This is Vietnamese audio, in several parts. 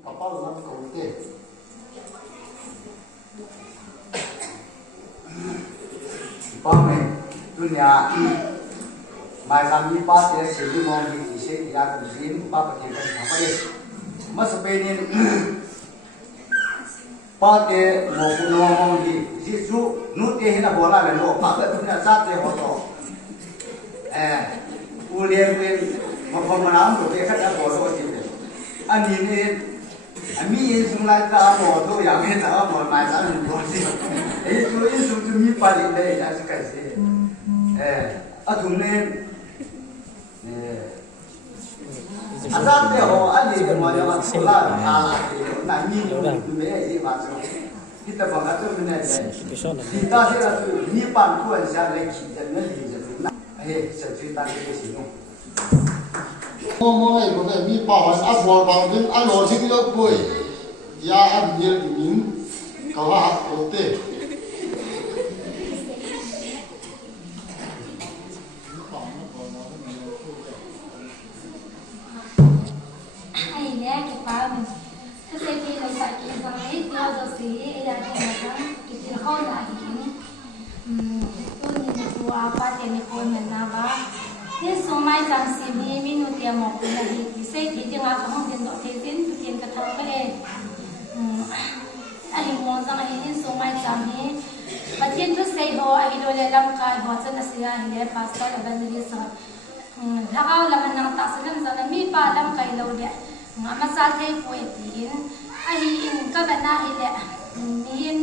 kapal nam kau te pame dunia mai kami pas ya segi mau di segi ya kusin pa pakai kan apa ya mas penin pa te mau kuno mau di sisu nu te hina bola le lo pa ka dunia sat te hoto ulian pun mau menang tu dia kan bola tu ani ni ami yang sungai tak bola tu yang ni tak bola mai tak bola sih itu tu mi paling deh jadi sekali aduh ni asal dia ada kemana mana sekolah nanti tu ni macam kita bangga tu benar kita sih tu ni pangkuan saya lagi jadi ni jadi cerita kita sini Ngomong itu kan mi pawan asal bangun alor sih lo boy ya ambil ini kau hak oteนี่สมัยจังสีมีมินุเตียหมอกเป็นอะไรที่เสกที่จังหวะของเทียนดอกเทียนเทียนกระทงก็เองไอ้มองจังไอ้นี่สมัยจังนี้ประเทศทุกเสียหัวไอ้โดยลำกายหัวจะน่าเสียเหี้ยภาษาอะไรแบบนี้สักถ้าเอาละมันนั่งตัดสินใจมีป้าลำกายเราเนี่ยมาซาเทป่วยตีนไอ้อินก็เป็นหน้าเหี้ยมีน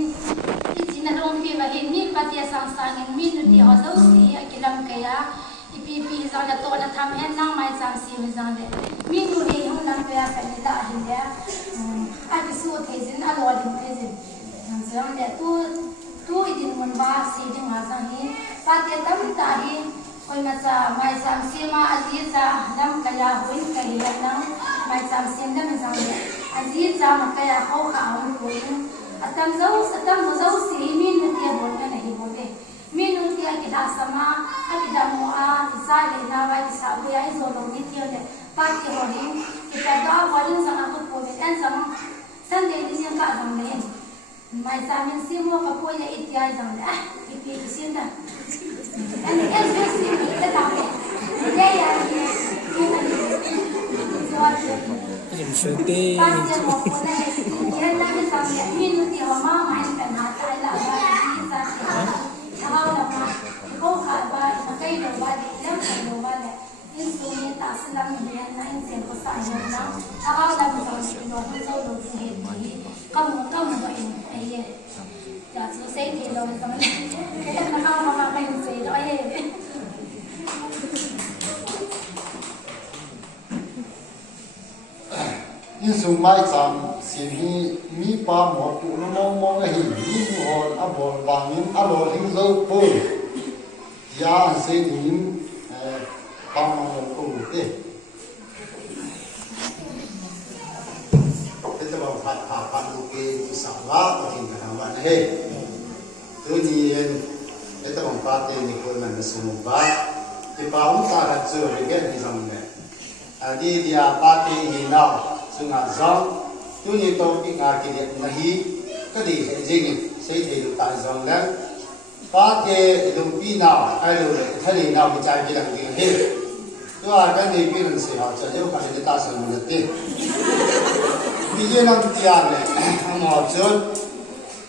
ที่จีนลงที่ว่าเห็นมีปฏิสังสารมีนุเตียหัวเจ้าสีไอ้กิลำกายปีจังจะโตจะทำให้นั่งไม้จังสีไม่จังเลยมีดูเองห้องนั่งไปอะไรนี่ได้เห็นเดียไอ้ที่สู้เทจินอร่อยถึงเทจินจังเดียตู้อีดินมันบ้าสีจังหวะจังนี้ปาเตตั้มตาดีโอ้ยมาจ้าไม้จังสีมาอาจีจ้าน้ำกะยาหุ่นกะเลียนังไม้จังสีนั่นไม่จังเลยอาจีจ้ามากะยาเขาขาวมันหุ่นตั้มเจ้าสีมีนุเทียบนกันไหนบนเลยมีนุเทียกิดาสมากิดาโมอาอิสราเอลนาไว้อิสราเอลอิสราเอลนิเทียเลยปากิโรลินกิดาดาวลินสังอาตุโพเวอันสังสันเดนิสิงกาจังเลยไม่จำเป็นสิ่งว่าพูดอย่างอิทยาจังเลยอีพีสิ่งนั้นอันนี้สิ่งที่จะทำเลยเดี๋ยวปาเจโมพูดเลยยันนั่งสังเกตมีนุเทียว่ามาไม่เป็นหาใจละว่าที่สังเกตถ้าเราละมาเขาขาดไปมันก็ยังว่าเด็กเลี้ยงคนว่าเด็กยิ่งสูงยิ่งตัดสินใจเรียนนั่งเสียงภาษาอย่างนั้นถ้าเราละมาเราสิ่งเราที่เราดูที่เห็นนี้ก็มันก็เองไอ้เหี้ยอยากจะเซ็งที่เราจะไม่ได้ถ้าเรามาไม่เสียเราไอ้เหี้ยยิ่งสูงไม่จำสิ่งที่มีป้าหมอปุ่นมองเห็นยิ่งหัวอับบอลบางยิ่งอร่อยยิ่งเราพูดยาเสียยิ่งปังมันโอ้เด้เป็นตัวผัดผักปันลูกเกลือสับละก็ทิ้งกันวันเฮ้ตัวนี้เป็นตัวผัดเองนี่คนมันสนุกบ้าที่ป้าอุ้งตาหัดเจอเรื่องที่ทำเนี่ยอันนี้ที่อาป้าที่หินเอาซึ่งอาจจะตัวนี้ตัวที่งานกิเลสไม่ฮีก็ดีจริงๆใช้ที่ดูตาจังแล้วป้าที่ดูปีน่าไอ้ดูเลยถ้าดีน่าวิจัยกี่หลังกี่เฮ้ตัวอะไรนี่ปีนั้นเสียจะเดี๋ยวกันจะตาสนุกเด้มีเรื่องที่อ่านเนี่ยหมอจน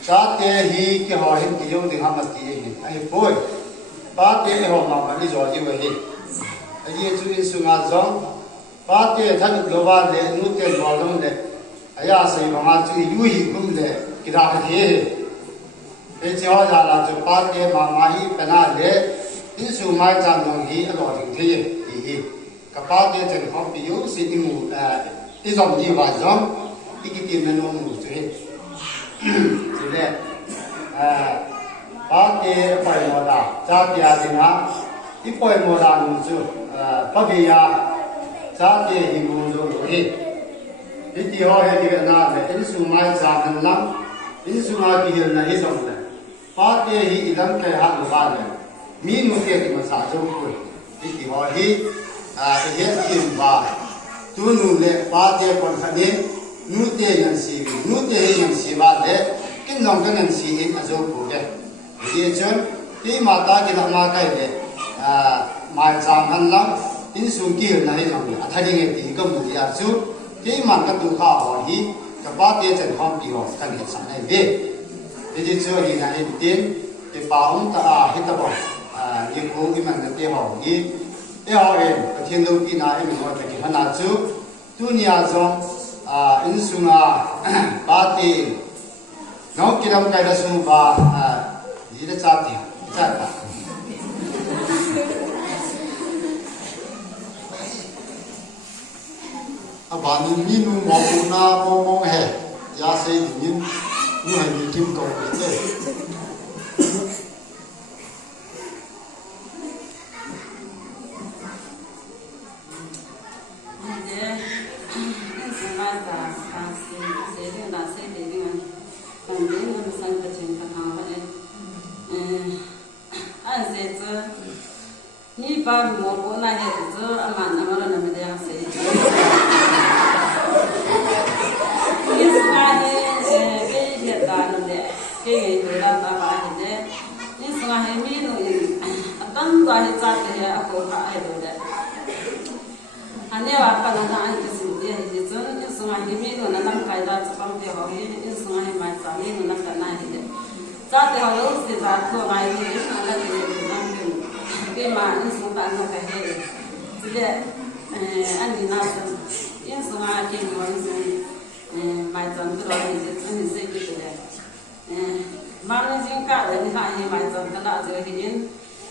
ชาติฮีที่หอเห็นที่ยงที่ทำมาที่เห็นไอ้ป่วยป้าที่หอมาไม่ได้จอดที่ไว้เห็นไอ้ยี่จุดสุงาจงป้าที่ท่านกลัวเลยนู่นเกิดบอลลงเลยไอ้ยาสิบางจุดยูฮีคุ้มเลยกิราเทียเป็นเจ้าจาราจุป้าที่มาฮีเป็นอะไรที่สุมาจันทร์ฮีอร่อยถึงที่ฮีกับป้าที่จะขอพิยุสิที่มูที่สมจีวาจงที่กินเมนูมูจุดทีแรกป้าที่ปล่อยโมดาจากยาสินะที่ปล่อยโมดานุ่งจุพักยาจากที่หิมูจุดที่ที่ห้อเหตุกันนะเนี่ยที่สุมาจันทร์ลังที่สุมาที่เห็นนะที่สมเลยป้าที่ฮีอิลังแค่หักลูกบ้านเลยมีนุ่งเกี่ยวกับภาษาจุดที่ห้อฮีเห็นกินบ้าตัวนุ่งเลยป้าที่คนขันนี้ nu te nan si nu te nan si ba de kin long kan nan si in azo pu de ye chon ti ma ta ki na ma kai de mai cham han lam in su ki na hi long a thari nge ti ko mu ya chu ti man ka tu kha ho hi ka ba te chen hom pi ho kan ni sa nai ve ye chu hi na hi tin ti pa hom ta a hi ta bo ye ko ki man te ho hi te ho re thiên lưu ki na em ho ta ki hana chu tu nia zong in sunga ba ti no ki ram kai da su ba yi da cha ti cha ta ba ni mi nu mo ku na mo mo he ya se ni nu hai ni kim ko te ni ba mo ko na he zo aman amara na me ya se ni sa he ke ye da na de ke ye do la ta ba he de ni sa he mi no atan da he cha ke ya ko ka he do de ane wa pa na na ke sin de he zo ni sa he mi no na nam kai da cha pam de ho he ni sa he ma sa ni no na ka na he de cha de ho lo se za to mai ni na la de cái mà những số bạn nó phải hệ thì để anh đi nào xong những số mà cái người những mai chọn cái đó thì anh sẽ cái gì đấy mà nó riêng cả đấy thì lại mai chọn cái đó rồi thì những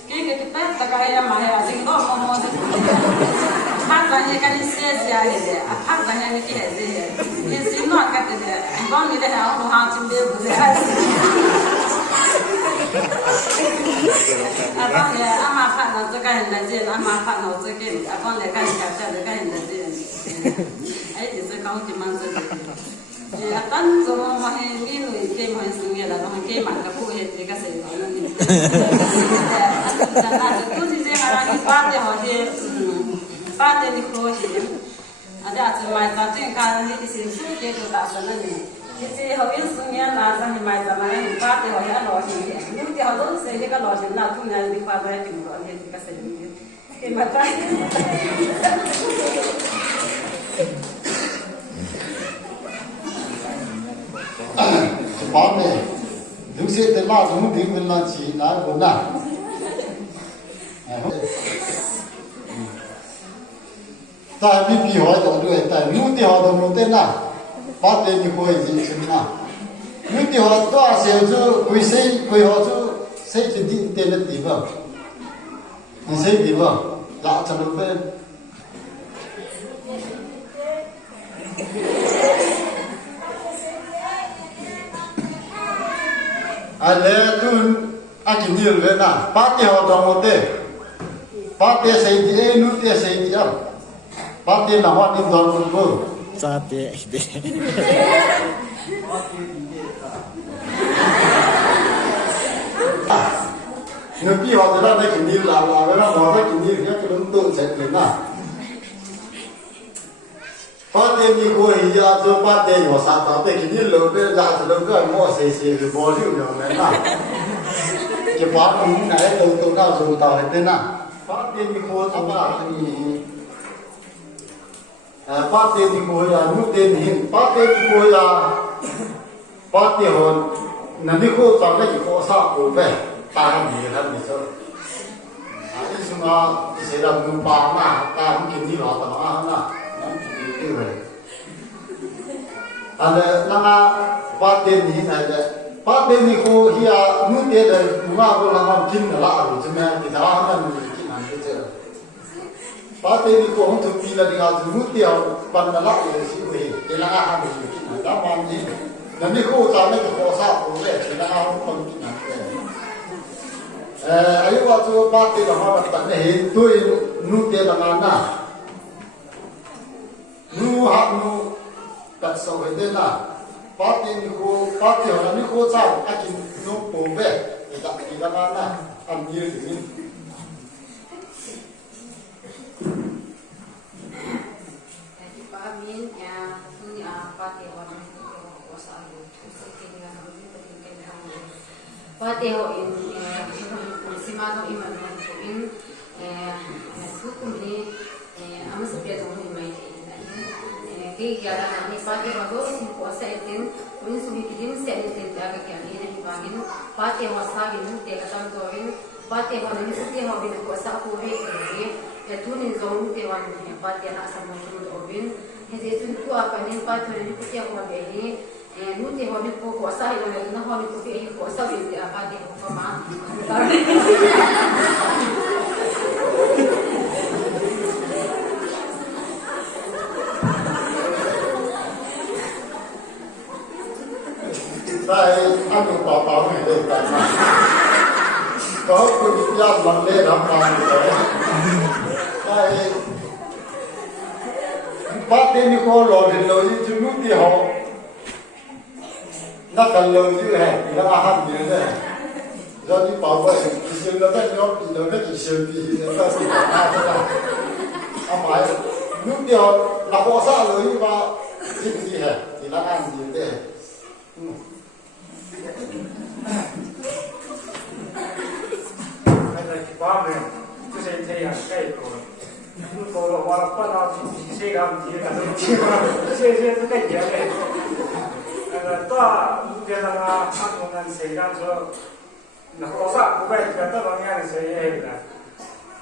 cái tết ta cái em mà là riêng đó mà nó hát ra những cái xe xe cái đấy hát ra những cái gì những gì nó cái đấy con đi đây họ nó hát chim đều cái con này ama phát nó cho cái hình là gì ama phát nó cho cái con này cái hình là cái hình là gì ấy thì sẽ không chỉ mang cho thì tận số mà hình như người kia mà hình như là nó kia mà cái phụ hết thì cái gì đó là gì là tôi chỉ riêng là cái ba thì họ thì ba thì khó thì ada chỉ mai ta trên cái thì sự suy nghĩ của ta sẽ là gì thì họ biết suy nghĩ là rằng mai ta mà ba thì họ đã lo gì nhưng thì họ đâu sẽ cái lo gì nào cũng là đi qua cái tình trạng thì cái gì cái mà ta ba me du se te la du ding wen la chi na go na ta bi pi ho da du ta nu ti ho da nu te na ba te ni ko ji chi na nu ti ho to se ju kui ho ju se chi din te na ti ba ni se bi ba la cha lu be ale tun akinil ve na pa te ho da mo te pa te se di nu te se di am pa te na wa ni don bu sa te de nu pi ho da na kinil la ve na mo da kinil ya ke tu se le na pa te ni ko hi ya zo pa te yo sa ta te kinil lo pe la lo ko mo se ke bo liu yo na na ke pa ni na lo to na zo ta le te na pa te ni ko ta ba ni pa te ni ko ya nu te ni pa te ni ko ya pa te ho na ni ko ta na ki ko sa ko be ta ni na ni so ai su ma se da nu pa na ta hum kin ni lo ta ma na cái này anh là nga bắt tên gì này đấy bắt tên gì cô hi à nuôi tên là đúng không cô làm kim là lạ rồi chứ mà thì đó là mình kim ăn cái chứ bắt tên gì cô không thực hiện là đi học nuôi tiền bằng là lạ rồi chứ gì cái là ăn được kim ăn đó mà gì là đi cô chọn cái cô sao cô đấy thì là ăn không kim ăn ấy vào chỗ bắt tên là họ bắt này tôi nuôi tiền là ăn na nu ha nu ta so he de na pa ti ni ho ni ko cha a kin no po ve ki da ma na am ni ri ni pa min ya tu ya pa ti Pate ho in simano iman in hukum ni amas pia dong ni mai ke gyara ni pate ho do sim puasa itin unin sumi kidim se itin aga kya ni ni bagin pate ho sa gin te katam to in pate ho ni suti ho bin puasa ko be ke ya tunin zong te wan ni pate na sa mo shuru do bin he tun ku apa ni pate ni ku te ho be ni nu te ho bi ko puasa hi lo na ho bi ko ke puasa bi te apa te ko ma Tại anh cũng bảo này đây tại sao cóคุณญาติบังเล่รับฟังอยู่เลยtại bác đến như cô lò đến lời như chúng thì họ nó cần lời như hè thì nó ăn như thế do như bảo vệ thì xin nó rất nhóc thì nó rất chỉ xin thì nó rất là ăn thế nào phải lúc thì họ là họ xa lời như mà gì hè thì nó ăn như thế Vame, tu sei te a scelto. Tu lo guarda qua no, ci sei gambi, sei tu che dia che. Ta dia na aku nan sei gan so. Na kosa ku ba ka ta bang ya sei e na.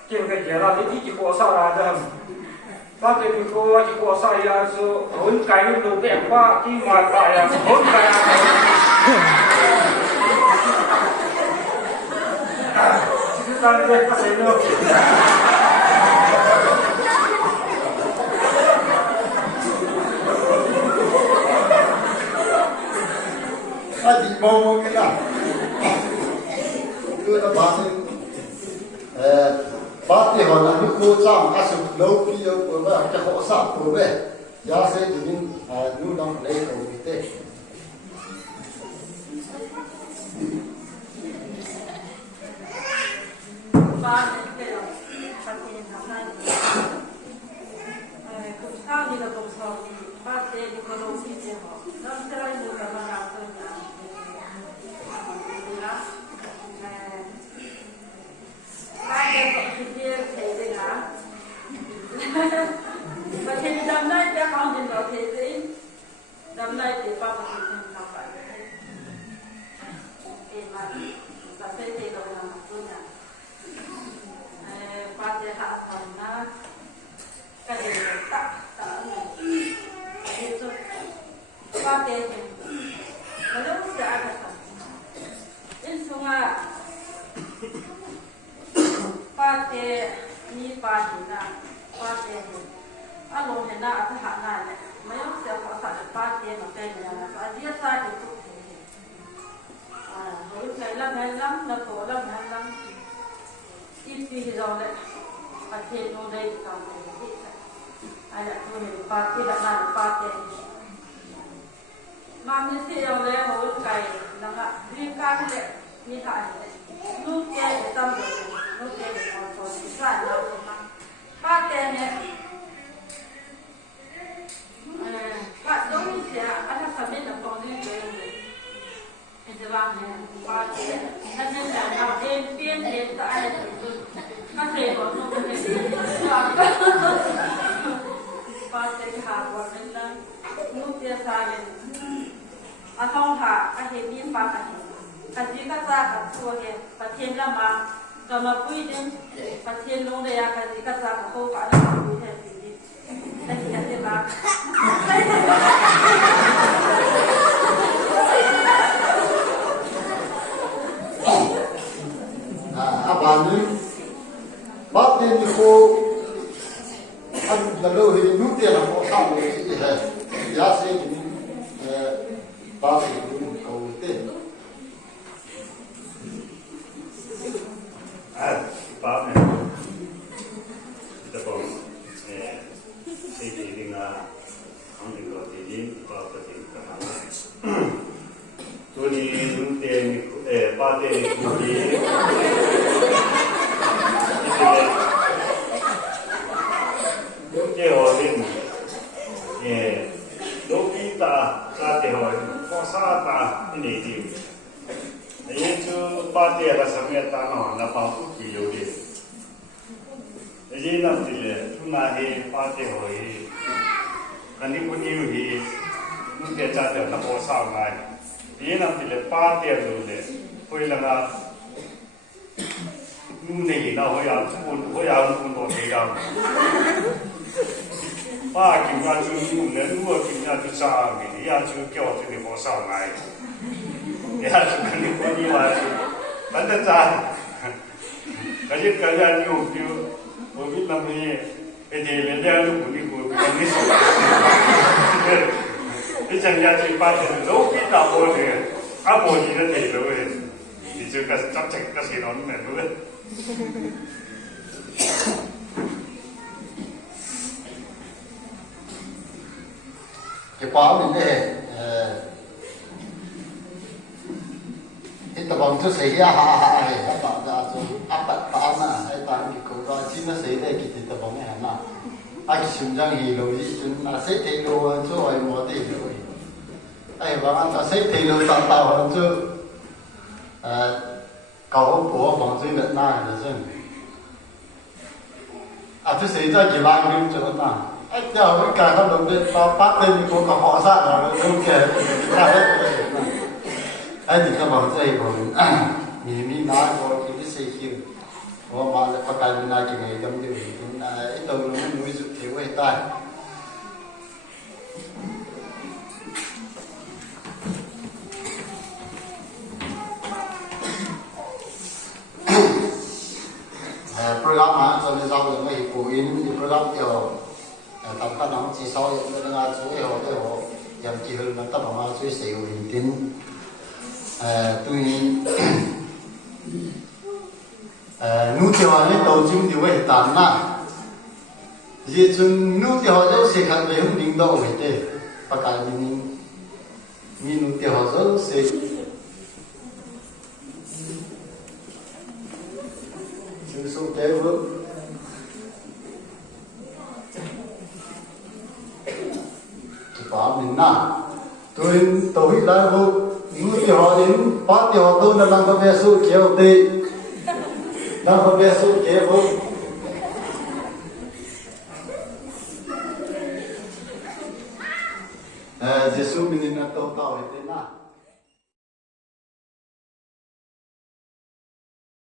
Ke ke dia la ni ki kosa ra da. Ba ke ni ko ki kosa ya so hon kai lu lu ke pa ki ma ka ya hon kai Kan dia pasal itu. Adi mau kita. Itu dah bahasa. Bati hona ni ko cham asu lo pi yo ko ba ka ho sa ko be. Ya se din nu dang le ko te. Ini party ada sampai tanah na pangku kilo deh. Jadi nanti le, tu nahi party hoi, kani pun iuhi, mungkin jadi tak bosan lagi. Jadi nanti le party dulu le, hoi langa, nuni na hoi pun tu tiga. Ba kita tu le, dua kita tu sah ni, ya tu kau tu ni bosan lagi. Ya tu kani pun iuhi, mana cah, kerja kerja ni Covid namanya, dia lu ni ni semua. Ini jangan jadi pasien, lu kita boleh, apa ni ada lu, ini juga cek kasih non lu. Cái báo mình đây, cái tập tu sĩ ha các bạn đã dùng áp đặt tám à, hay tám cái câu nói chỉ nó sĩ đây cái tập bóng này hả? Ai chịu rằng gì rồi, chúng là sẽ thấy đồ cho ai mua thì rồi. Ai bảo anh ta sẽ thấy đồ tao tao hơn chứ, cầu của phòng chuyên Việt Nam là gì? Tu sĩ cho chỉ làm cái chỗ nào? Ai giờ cái cả các đồng đội tao bắt tên của cả họ sát rồi, không kể ra hết. Ai thì các bạn thấy không? Mình nói có cái gì hiểu, mà là phát triển bên cái này trong điều mình ít đầu nó nuôi dưỡng thiếu hay tai. Program mà cho nên sau này phổ biến program kiểu tập các nhóm chỉ sau những cái số hiệu để họ giảm chỉ hơn là tập mà suy xỉu hình tin tôi nút thì họ lên đầu chung thì vậy tàn na vì chúng nút thì họ rất sẽ khác về hướng领導vậy thế và cả mình nút thì họ rất sẽ chịu số kế vững bảo mình na tôi lại vô nút thì họ đến phát thì họ tôi là đang có vẻ số kéo tê đang có vẻ số kéo vô Giêsu mình là tao tao vậy